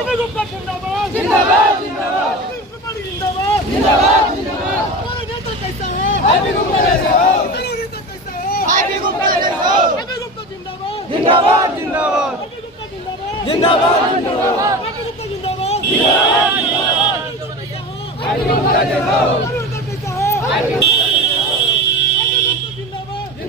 अभी गुप्ता जिंदाबाद जिंदाबाद जिंदाबाद जिंदाबाद जिंदाबाद जिंदाबाद। हमारा नेता कैसा है? अभी गुप्ता कैसा हो? हमारा नेता कैसा है? अभी गुप्ता कैसा हो? अभी गुप्ता जिंदाबाद जिंदाबाद जिंदाबाद। अभी गुप्ता जिंदाबाद जिंदाबाद जिंदाबाद। अभी गुप्ता जिंदाबाद जिंदाबाद जिंदाबाद। अभी गुप्ता कैसा हो? अभी गुप्ता कैसा हो? अभी गुप्ता जिंदाबाद जिंदाबाद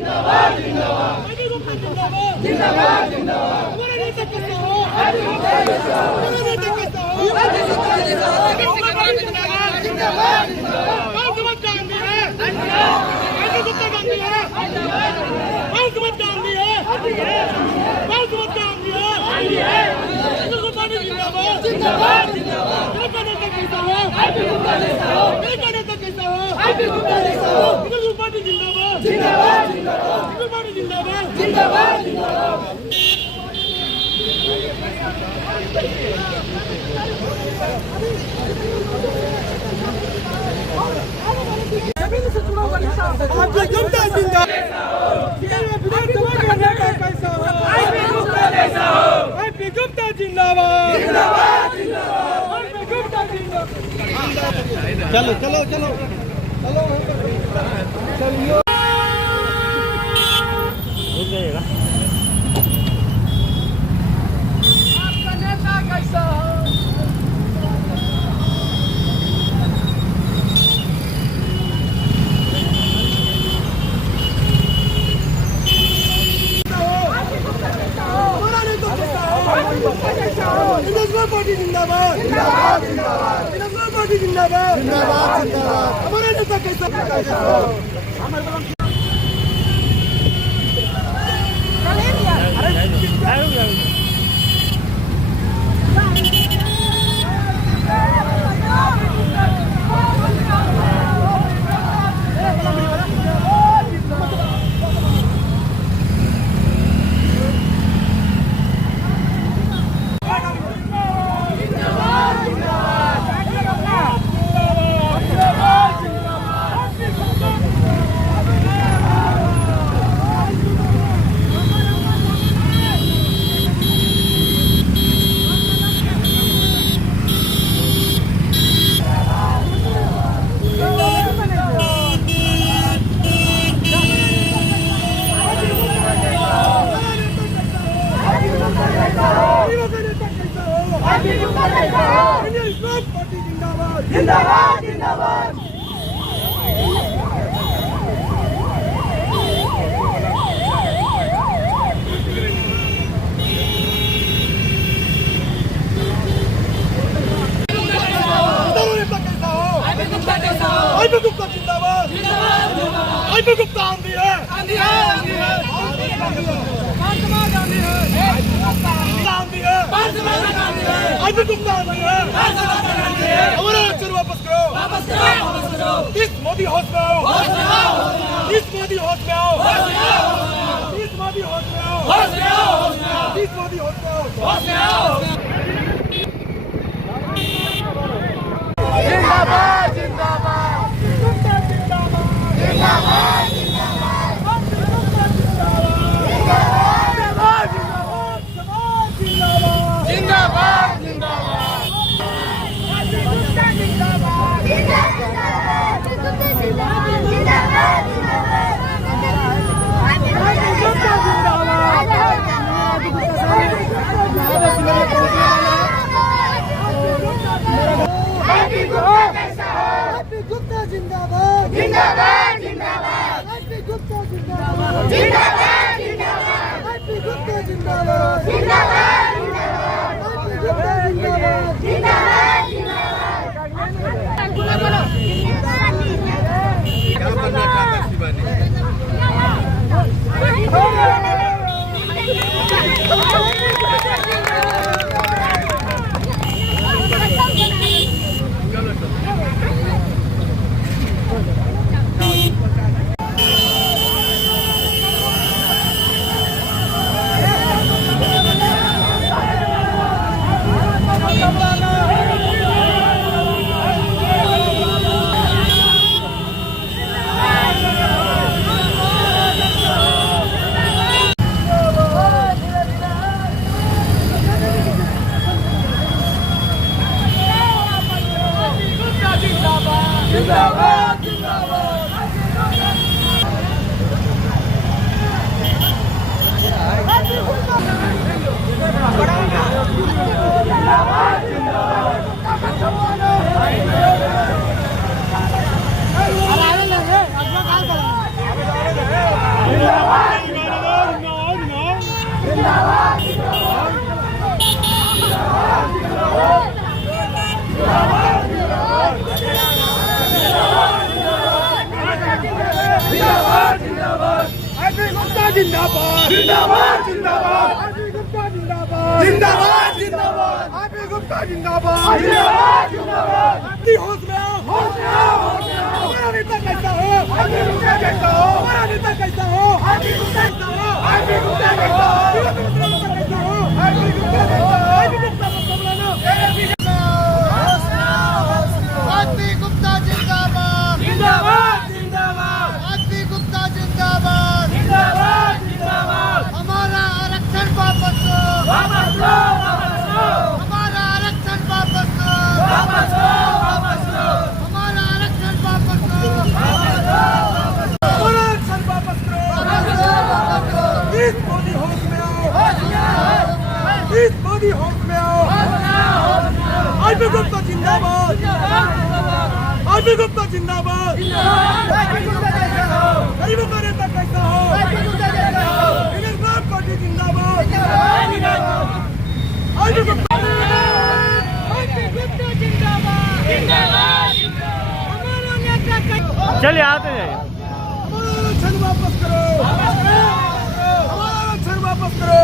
जिंदाबाद। अभी गुप्ता जिंदाबाद जिंदाबाद जिंदाबाद। हमारा नेता कैसा हो? अभी गुप्ता कैसा हो? हमारा नेता कैसा हो? अभी गुप्ता कैसा हो? अभी गुप्ता जिंदाबाद जिंदाबाद जिंदाबाद। कौन समझ गांधी है? अभी गुप्ता गांधी है। कौन समझ गांधी है? कौन समझ गांधी है? अभी गुप्ता जिंदाबाद जिंदाबाद जिंदाबाद। मेरा नेता कैसा हो? अभी गुप्ता कैसा हो? मेरा नेता कैसा हो? अभी गुप्ता कैसा हो? अभी गुप्ता जिंदाबाद जिंदाबाद जिंदाबाद। अभी गुप्ता जिंदाबाद जिंदाबाद जिंदाबाद। भारतीय जनता जिंदाबाद। गुप्ता जिंदाबाद जिंदाबाद जिंदाबाद। गुप्ता जिंदाबाद। चलो चलो चलो चलो हो जाएगा। आपका नेता कैसा हो? पार्टी जिंदाबाद जिंदाबाद जिंदाबाद। पार्टी जिंदाबाद जिंदाबाद जिंदाबाद। हमारा नेता कैसा जिंदाबाद जिंदाबाद। अभी गुप्ता जिंदाबाद अभी गुप्ता आंधी है आंधी है आंधी है आंधी है अभी गुप्ता आंधी है। हमारा आरक्षण वापस करो वापस करो। इस मोदी हाउस में आओ इस मोदी हाउस में आओ इस मोदी हाउस में आओ इस मोदी हाउस में आओ। जिंदाबाद जिंदाबाद गुप्ता जिंदाबाद जिंदाबाद जिंदाबाद जिंदाबाद जिंदाबाद जिंदाबाद। गुप्ता जिंदाबाद जिंदाबाद जिंदाबाद। जिंदाबाद जिंदाबाद जिंदाबाद होश में आओ हमारा नेता कैसा हो हमारा नेता कैसा हो आरती गुप्ता जिंदाबाद जिंदाबाद जिंदाबाद आरती गुप्ता जिंदाबाद जिंदाबाद जिंदाबाद हमारा आरक्षण वापस लो वापस लो वापस लो हमारा आरक्षण वापस लो वापस लो वापस लो हमारा आरक्षण वापस लो हमारा आरक्षण वापस करो इस मोदी होश में आओ इस मोदी होश में आओ आरती गुप्ता जिंदाबाद आरती गुप्ता जिंदाबाद गरीबों का नेता कैसा हो विनय साहब पार्टी जिंदाबाद आरती गुप्ता हमारा नेता चलिए आते हैं हमारा आरक्षण वापस करो हमारा आरक्षण वापस करो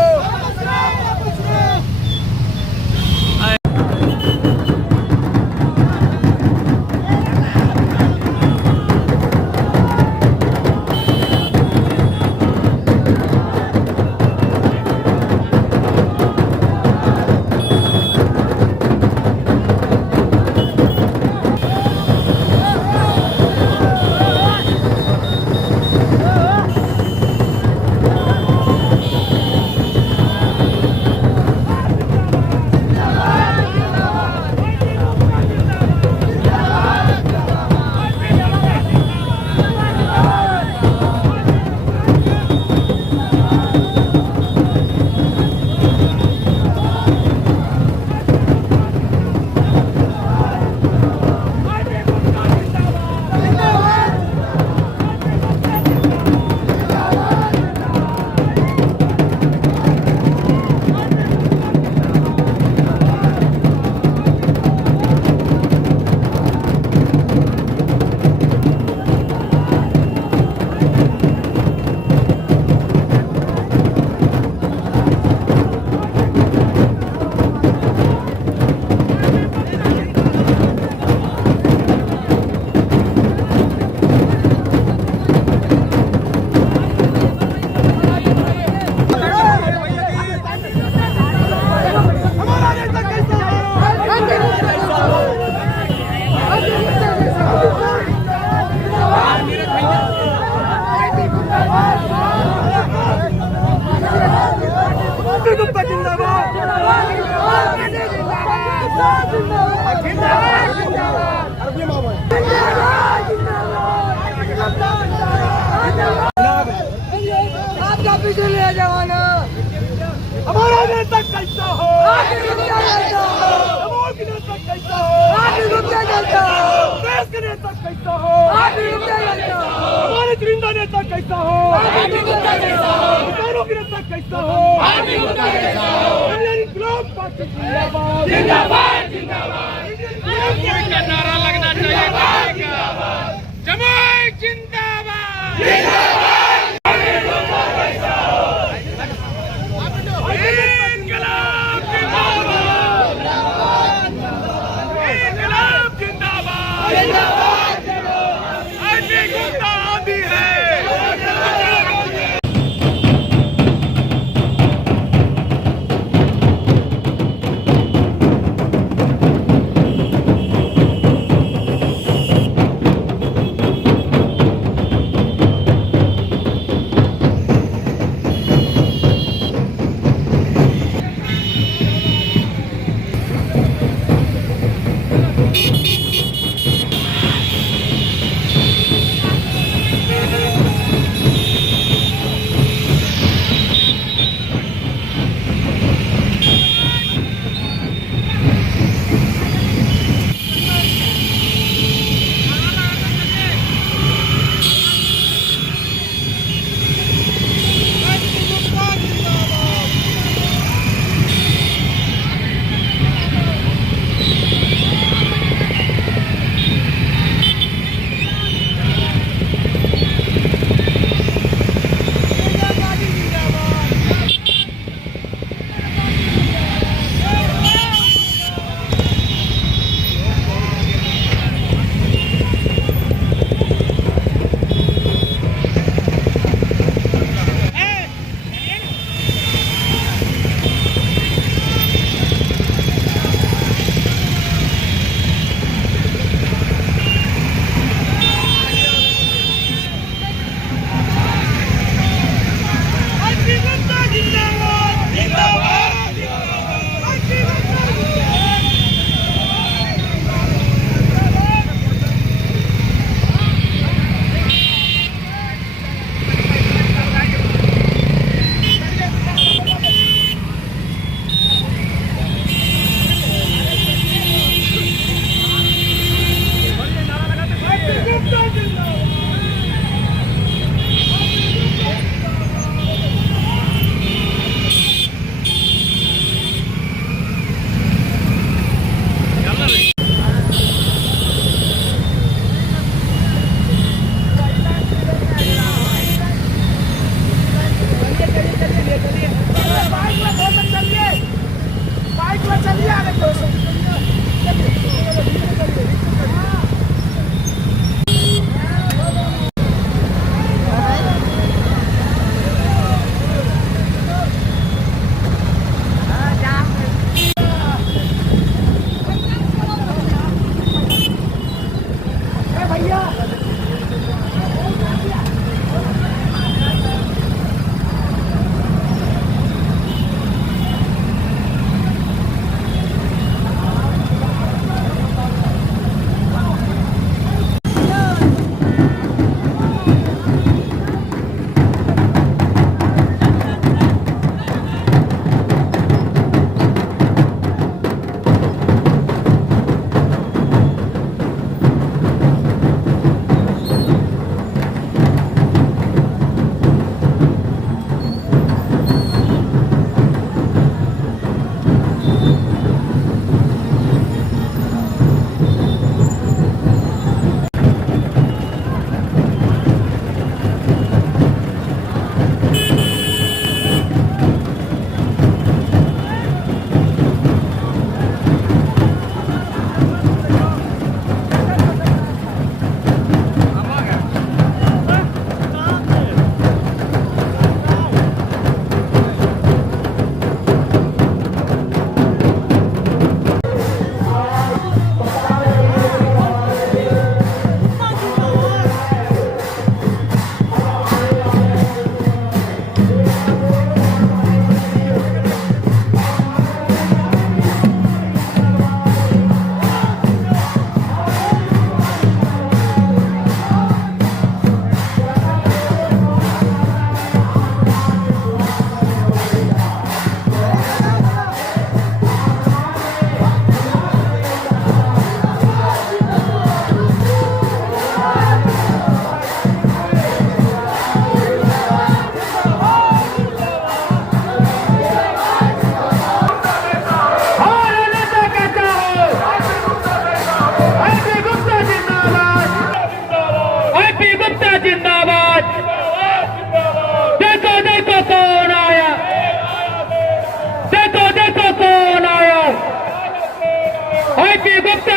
हमारा नेता कैसा आरती गुप्ता जिंदाबाद आपका पीछे ले जवाना हमारा नेता कैसा हो आरती गुप्ता जैसा अमोल की नेता कैसा हो आरती गुप्ता जैसा देश के नेता कैसा हो आरती गुप्ता जैसा हमारे चुनिंदा नेता कैसा हो आरती गुप्ता जैसा किसानों की नेता कैसा हो आरती गुप्ता जैसा इंडियन इंकलाब पार्टी जिंदाबाद जिंदाबाद जिंदाबाद का नारा लगना चाहिए जमाई जिंदाबाद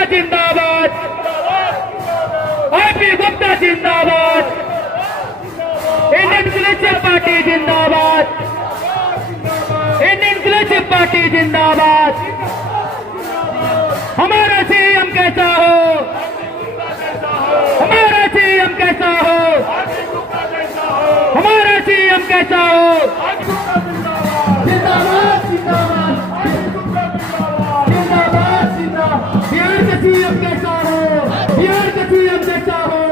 जिंदाबाद, आईपी गुप्ता जिंदाबाद, इंडियन कम्युनिस्ट पार्टी जिंदाबाद, इंडियन कम्युनिस्ट पार्टी जिंदाबाद। हमारा सीएम कैसा हो, हमारा सीएम कैसा हो, हमारा सीएम कैसा हो। जिंदाबाद जिंदाबाद जिंदाबाद जिंदाबाद। बिहार का सीएम कैसा हो, बिहार का सीएम कैसा हो।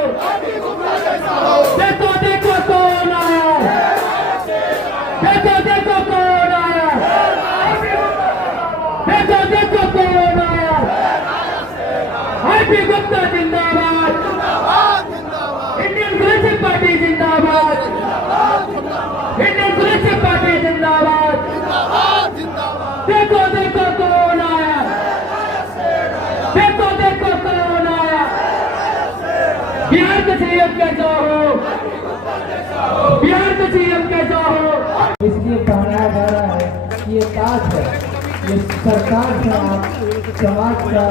देखो देखो कौन आया, देखो देखो कौन आया, देखो देखो कौन आया। आईपी गुप्ता जिंदाबाद, इंडियन कम्युनिस्ट पार्टी जिंदाबाद, इंडियन कम्युनिस्ट पार्टी जिंदाबाद। देखो देखो कौन आया, देखो देखो कौन आया। बिहार का सीएम कैसा हो, बिहार का सीएम कैसा हो। इसलिए कहना जा रहा है कि ये ताज है, ये सरकार का, समाज का,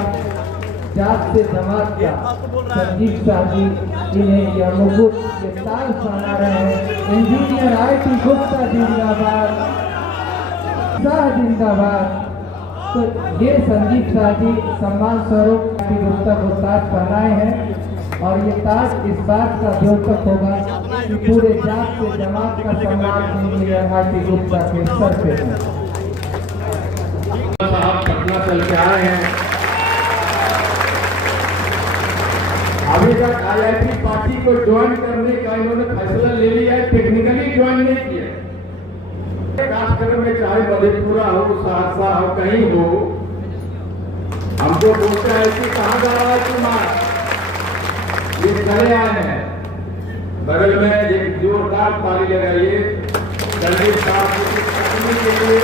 जात से जमात का संजीव शाह जी इन्हें यह मुकुट ये ताज पहना रहे हैं। इंजीनियर आईपी गुप्ता जिंदाबाद, शाह जिंदाबाद। तो ये संजीव शाह जी सम्मान स्वरूप आईपी गुप्ता को ताज पहनाए हैं और ये ताज इस बात का द्योतक होगा कि पूरे जात से जमात का सम्मान इंजीनियर आईपी गुप्ता के सर पे है। साहब पटना चल के आए हैं, अभी तक आईआईटी पार्टी को ज्वाइन करने का इन्होंने फैसला ले लिया है, टेक्निकली ज्वाइन नहीं किया। कार्यक्रम में चाहे मधेपुरा हो, सहरसा हो, कहीं हो, हमको पूछता है कि कहाँ जा रहा है तुम्हारा। ये चले आए हैं, बगल में एक जोरदार ताली लगाइए संजीव शाह जी की पत्नी के लिए,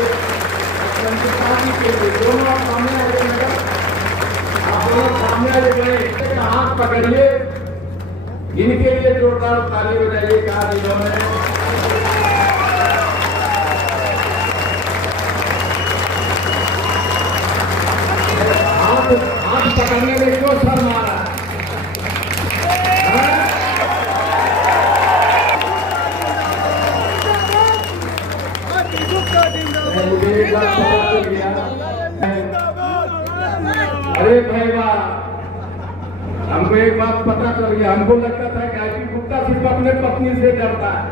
पार्टी के लिए। दोनों आप सामने आ गए, आप दोनों सामने आ गए, हाथ पकड़िए, इनके लिए जोरदार ताली बजाइए। कहा इन्होंने हाथ पकड़ने में क्यों शर्म आ रहा है? मुझे एक बात पता चल गया। अरे भाई वाह, हमको एक बात पता चल गया। हमको लगता था कि आईपी गुप्ता सिर्फ अपने पत्नी से डरता है,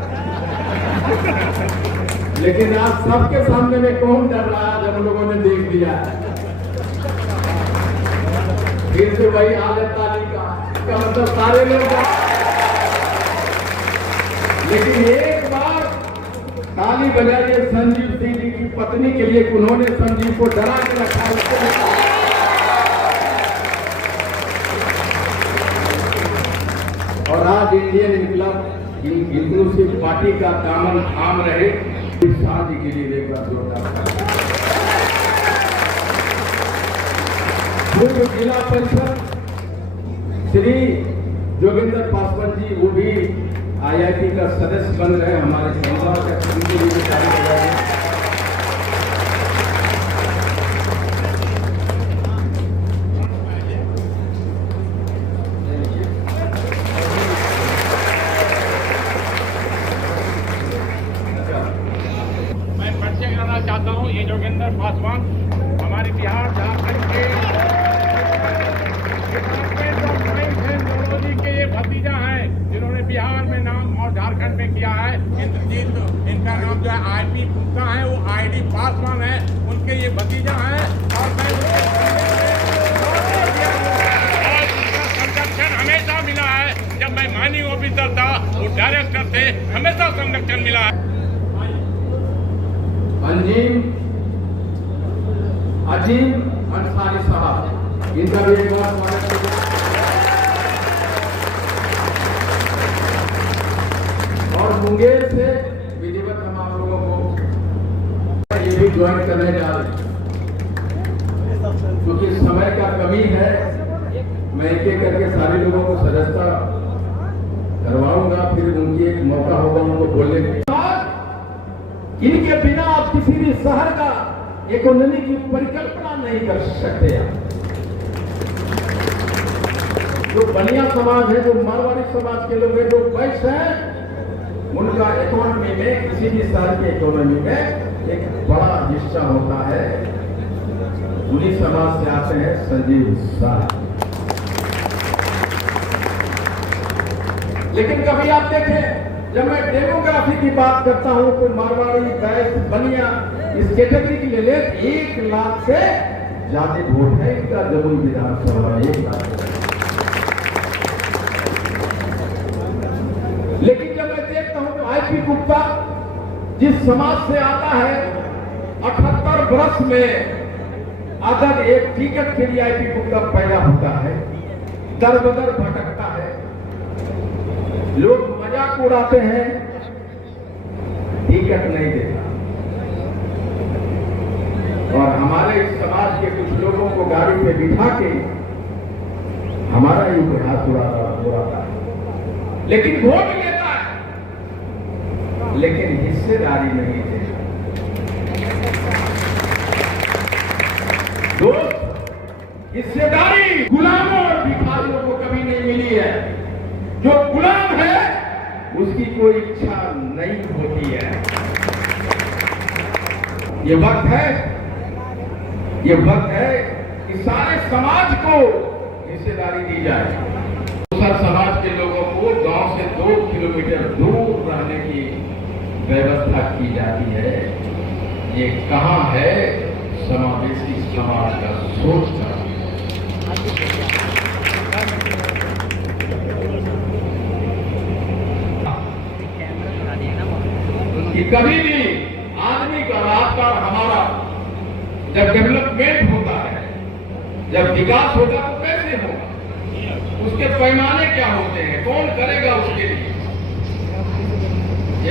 लेकिन आज सबके सामने में कौन डर रहा है, जब लोगों ने देख लिया। फिर से वही हालत ताली का मतलब सारे लोग। लेकिन एक बार ताली बजाइए संजीव सिंह जी की पत्नी के लिए, उन्होंने संजीव को डरा के रखा है। और आज इंडियन इंक्लूसिव पार्टी का दामन थाम रहे, शाह जी के लिए एक बार जोरदार। पूर्व जिला परिषद श्री जोगिंदर पासवान जी, वो भी IIT का सदस्य बन रहे, हमारे संवाद का उनके लिए जारी हो रहा है। मैं परिचय कराना चाहता हूँ, ये जोगिंदर पासवान हमारे बिहार झारखंड के टेक्नोलॉजी के ये भतीजा हैं, जिन्होंने बिहार में नाम और झारखंड में किया है। इंद्रजीत, इनका नाम जो है IP गुप्ता है, वो ID पासवान है, उनके ये भतीजा हैं। और मैं संरक्षण हमेशा मिला है। जब मैं माइनिंग ऑफिसर था, वो डायरेक्टर थे, हमेशा संरक्षण मिला है। अजीम अंसारी साहब, इनका भी एक बार स्वागत कीजिए। और मुंगेर से विधिवत हम आप लोगों को ये भी ज्वाइन करने जा रहे हैं, क्योंकि समय का कमी है। मैं एक एक करके सारे लोगों को सदस्यता करवाऊंगा, फिर उनकी एक मौका होगा उनको बोलने का। इनके बिना आप किसी भी शहर का इकोनॉमी की परिकल्पना नहीं कर सकते। जो बनिया समाज है, जो मारवाड़ी समाज के लोग हैं, जो वैश्य हैं, उनका इकोनॉमी में, किसी भी शहर के इकोनॉमी में एक बड़ा हिस्सा होता है। उन्हीं समाज से आते हैं संजीव शाह। लेकिन कभी आप देखें, जब मैं डेमोग्राफी की बात करता हूं तो मारवाड़ी, वैश्य, बनिया इस कैटेगरी के लिए 1 लाख से ज्यादा वोट है इनका जमुई विधानसभा में, 1 लाख। लेकिन जब मैं देखता हूं तो IP गुप्ता जिस समाज से आता है, 78 वर्ष में अगर एक टिकट के लिए IP गुप्ता पैदा होता है, दर बदर भटकता है, लोग मजाक उड़ाते हैं, टिकट नहीं देता। और हमारे इस समाज के कुछ लोगों को गाड़ी पे बिठा के हमारा ही उपहास उड़ाता है, लेकिन वोट लेता है, लेकिन हिस्सेदारी नहीं देता। दोस्त, हिस्सेदारी गुलामों और भिखारियों को कभी नहीं मिली है। जो गुलाम है उसकी कोई इच्छा नहीं होती है। ये वक्त है कि सारे समाज को हिस्सेदारी दी जाए। दूसरा समाज के लोगों को गांव से 2 किलोमीटर दूर रहने की व्यवस्था की जाती है। ये कहां है समावेशी समाज का सोच का? कि कभी भी आदमी का, रास्ता हमारा जब डेवलपमेंट होता है, जब विकास होगा तो कैसे होगा, उसके पैमाने क्या होते हैं, कौन करेगा उसके लिए?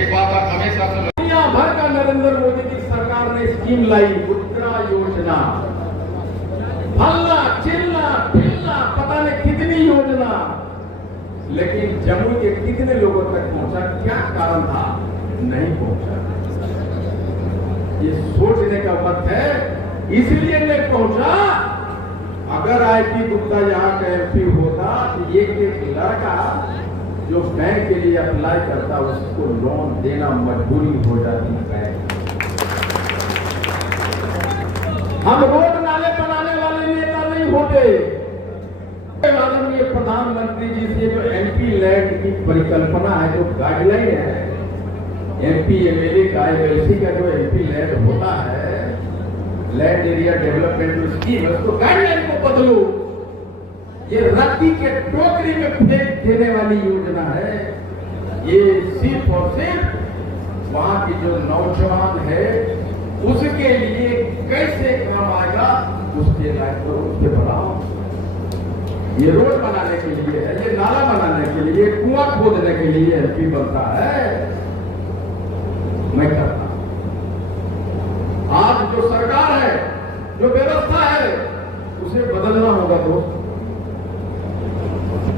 एक बात आप हमेशा समझ, दुनिया भर का नरेंद्र मोदी की सरकार ने स्कीम लाई, मुद्रा योजना, फलना चिल्ला फिल्ला, पता नहीं कितनी योजना, लेकिन जम्मू के कितने लोगों तक पहुंचा? क्या कारण था नहीं पहुंचा? ये सोचने का वक्त है। इसलिए नहीं पहुंचा, अगर आईपी गुप्ता यहाँ का एमपी होता तो एक लड़का जो बैंक के लिए अप्लाई करता उसको लोन देना मजबूरी हो जाती बैंक। हम रोड नाले बनाने वाले नेता नहीं होते। माननीय प्रधानमंत्री जी से जो एमपी लैंड की परिकल्पना है, जो गाइडलाइन है एमपी एमएलए का एमएलसी का, जो एमपी लैंड होता है लैंड एरिया डेवलपमेंट स्कीम, उसको गाइडलाइन को बदलो। ये रद्दी के टोकरी में फेंक देने वाली योजना है। ये सिर्फ और सिर्फ वहां की जो नौजवान है उसके लिए कैसे काम आएगा उसके लायक उसके बढ़ाओ। ये रोड बनाने के लिए है, ये नाला बनाने के लिए, कुआं खोदने के लिए एमपी बनता है। मैं करता आज जो सरकार है, जो व्यवस्था है, उसे बदलना होगा दोस्त।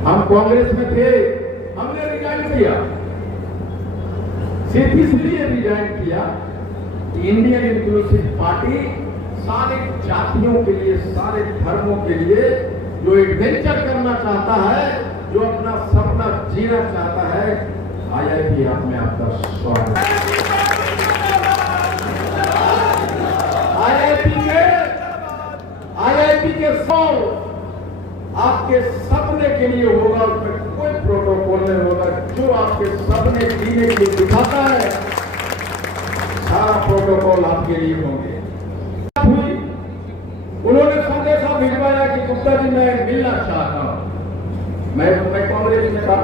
हम कांग्रेस में थे, हमने रिजाइन किया, सिर्फ इसलिए रिजाइन किया कि इंडियन इंक्लूसिव पार्टी सारे जातियों के लिए, सारे धर्मों के लिए जो एडवेंचर करना चाहता है, जो अपना सपना जीना चाहता है, आईआईपी आप में आपका स्वागत है। आईआईपी के 100 आपके सपने के लिए होगा, उसमें कोई प्रोटोकॉल नहीं होगा। जो आपके सपने जीने के लिए दिखाता है, सारा प्रोटोकॉल आपके लिए होंगे। उन्होंने संदेशा भिजवाया कि गुप्ता जी मैं मिलना चाहता हूं। मैं कांग्रेस में था,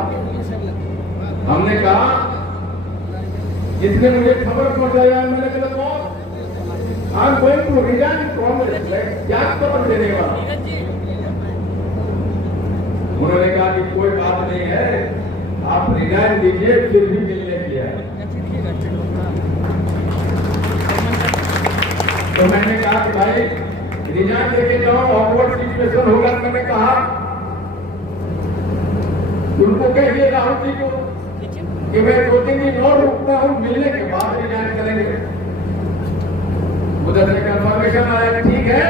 हमने कहा जिसने मुझे खबर पहुंचाया, मैंने कहा कौन? I am going to resign Congress, त्याग पत्र देने वाला। उन्होंने कहा कि कोई बात नहीं है, आप रिजाइन दीजिए, फिर भी मिलने किया। तो मैंने कहा कि भाई रिजाइन लेके जाओ, ऑकवर्ड सिचुएशन होगा। मैंने कहा उनको कहिए राहुल जी को कि मैं 2-3 दिन और रुकता हूं, मिलने के बाद रिजाइन करेंगे। उधर से कंफर्मेशन आया, ठीक है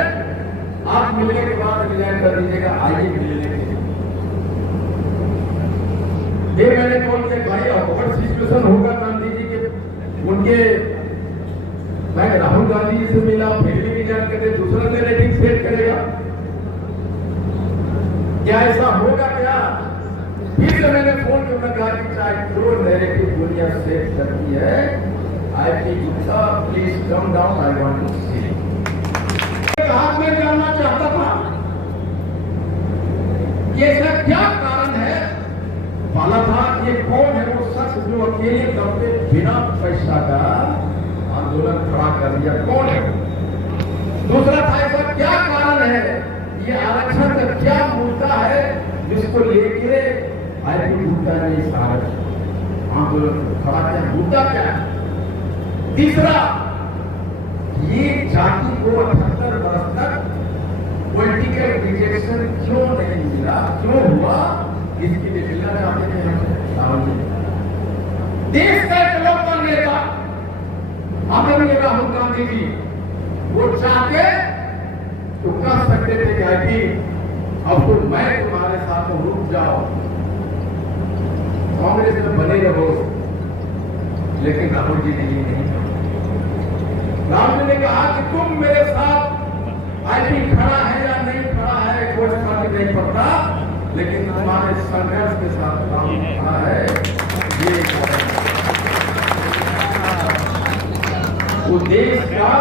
आप मिलने के बाद रिजाइन कर दीजिएगा, आइए मिलने के लिए। ये मैंने कॉल किया, भाई ऑकवर्ड सिचुएशन होगा गांधी जी के, उनके मैं राहुल गांधी जी से मिला, फिर भी रिजाइन करके दूसरा नैरेटिव सेट करेगा, क्या ऐसा होगा क्या? फिर मैंने फोन करके कहा कि चाहे जो नैरेटिव दुनिया सेट करती है, IP Gupta please come down, I want to see. हाथ में जानना चाहता था ये इसका क्या कारण है। वाला था ये कौन है वो शख्स जो अकेले दम पे बिना पैसा का आंदोलन खड़ा कर दिया, कौन है? दूसरा था इसका क्या कारण है, ये आरक्षण का क्या मुद्दा है जिसको लेके आईपी गुप्ता ने इस आंदोलन खड़ा किया, मुद्दा क्या है? तीसरा, ये जाति को 78 वर्ष तक पॉलिटिकल रिजेक्शन क्यों नहीं मिला, क्यों हुआ, इसके लिए मिलना चाहते थे हम। देश का इकलौता नेता आदरणीय राहुल गांधी जी, वो चाहते तो कह सकते थे कि आईपी अब तो मैं तुम्हारे साथ हूं, रुक जाओ, कांग्रेस में बने रहो। लेकिन राहुल जी ने ये नहीं कहा। राहुल जी ने कहा कि तुम मेरे साथ आईपी खड़ा है या नहीं खड़ा है कोई फर्क नहीं पड़ता, लेकिन तुम्हारे संघर्ष के साथ काम खड़ा है। ये वो देश का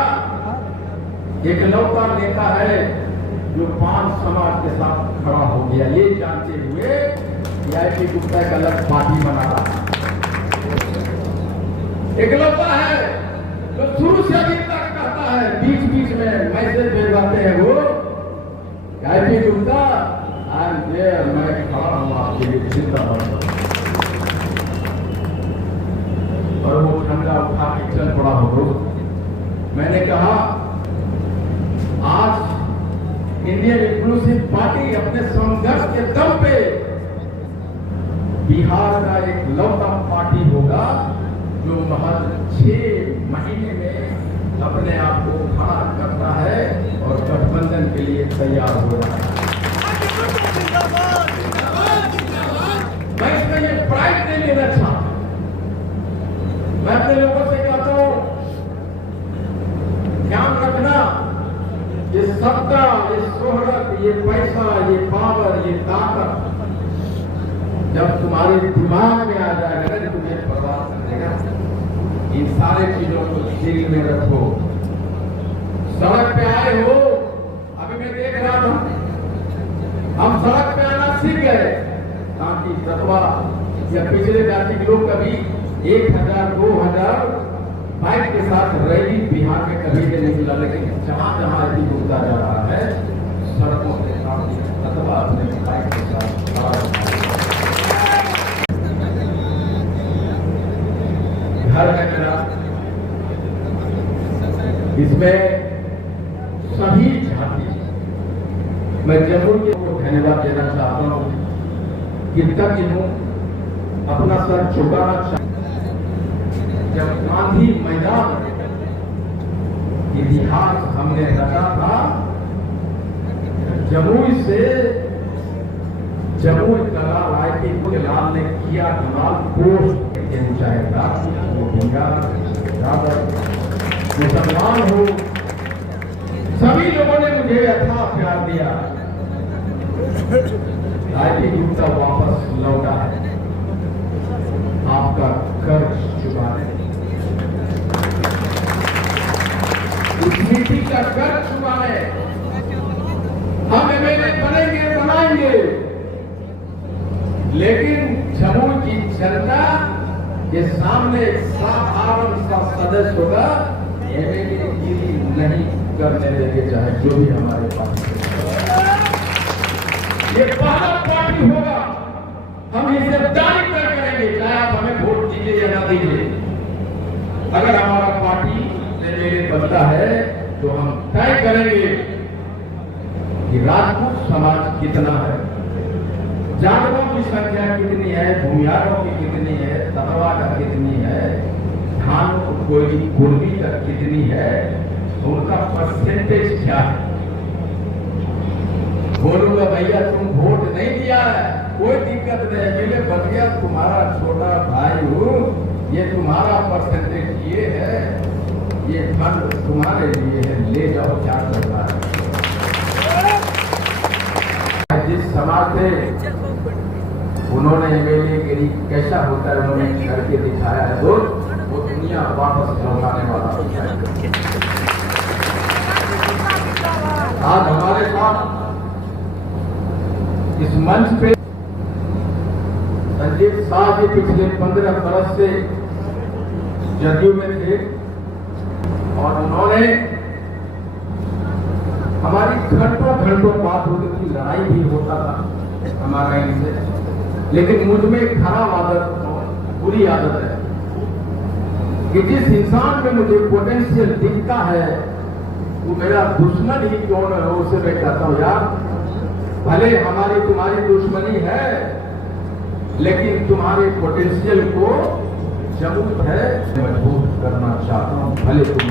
इकलौता नेता है जो 5 समाज के साथ खड़ा हो गया, ये जानते हुए कि आईपी गुप्ता एक अलग पार्टी बना रहा है। इकलौता है जो शुरू से अभी तक कहता है, बीच बीच में मैसेज भेजवाते हैं वो, IP Gupta I am there, मैं खड़ा हूं आपके लिए, जिंदाबाद। और वो ठंडा उठा के चल पड़ा हो। मैंने कहा आज इंडियन इंक्लूसिव पार्टी अपने संघर्ष के दम पे बिहार का एक लौता पार्टी होगा जो महज 6 महीने में अपने आप को खड़ा करता है और गठबंधन के लिए तैयार हो रहा है। लेकिन अच्छा, मैं अपने लोगों से कहता हूं, ध्यान रखना, ये सत्ता, ये शोहरत, ये पैसा, ये पावर, ये ताकत जब तुम्हारे दिमाग में आ जाएगा ना, तुम्हें बर्बाद कर देगा। इन सारे चीजों को दिल में रखो। सड़क पे आए हो, अभी मैं देख रहा था, हम सड़क पे आना सीख गए, ताकि तत्वा या पिछले जाति के लोग कभी 1000 2000 बाइक के साथ रैली बिहार में कभी भी नहीं मिला, लेकिन जहां जहां यदि होता जा रहा है, सड़कों के साथ अथवा अपने बाइक के साथ घर है मेरा, इसमें सभी जाति, मैं जम्मू के को धन्यवाद देना चाहता हूँ, कृतज्ञ हूँ, अपना सर झुकाना चाहता। जब गांधी मैदान इतिहास हमने रचा था, जमुई से जमुई कला रायती लाल ने किया धमाल पोस्ट, चाहे मुसलमान हो, सभी लोगों ने मुझे अथाह प्यार दिया। रायती जूता वापस लौटा है, आपका कर्ज चुकाने, इस नीति का कर्ज चुकाने हम एमएलए बनेंगे, बनाएंगे, लेकिन जमुई की जनता के सामने साधारण सा सदस्य होगा, एमएलए गिरी नहीं करने देंगे, चाहे जो भी हमारे पास। ये पहला पार्टी होगा, हम हिस्सेदारी तय करेंगे, चाहे आप हमें वोट दीजिए या ना दीजिए। अगर हमारा पार्टी एमएलए बनता है तो हम तय करेंगे कि राजपूत समाज कितना है, जानवरों की संख्या कितनी है, भूमियारों की कितनी है, तलवा का कितनी है, धान कोयली कुर्मी का कितनी है, उनका परसेंटेज क्या है। बोलूंगा भैया तुम वोट नहीं दिया है, कोई दिक्कत नहीं, मेरे बतिया तुम्हारा छोटा भाई हूँ, ये तुम्हारा परसेंटेज ये है, ये फंड तुम्हारे लिए है, ले जाओ, क्या कर रहा है। जिस समाज से उन्होंने एमएलए गिरी कैसा होता है उन्होंने करके दिखाया है, वो दुनिया वापस लौटाने वाला होता है। आज हमारे साथ इस मंच पे संजीव शाह जी पिछले 15 बरस से जदयू में थे और उन्होंने हमारी घंटों घंटों बात होती थी, लड़ाई भी होता था हमारा इनसे, लेकिन मुझ में एक खराब आदत, बुरी आदत है कि जिस इंसान में मुझे पोटेंशियल दिखता है वो मेरा दुश्मन ही क्यों न हो, उसे मैं कहता हूं यार, भले हमारी तुम्हारी दुश्मनी है, लेकिन तुम्हारे पोटेंशियल को जरूरत है मजबूत करना चाहता हूं, भले तुम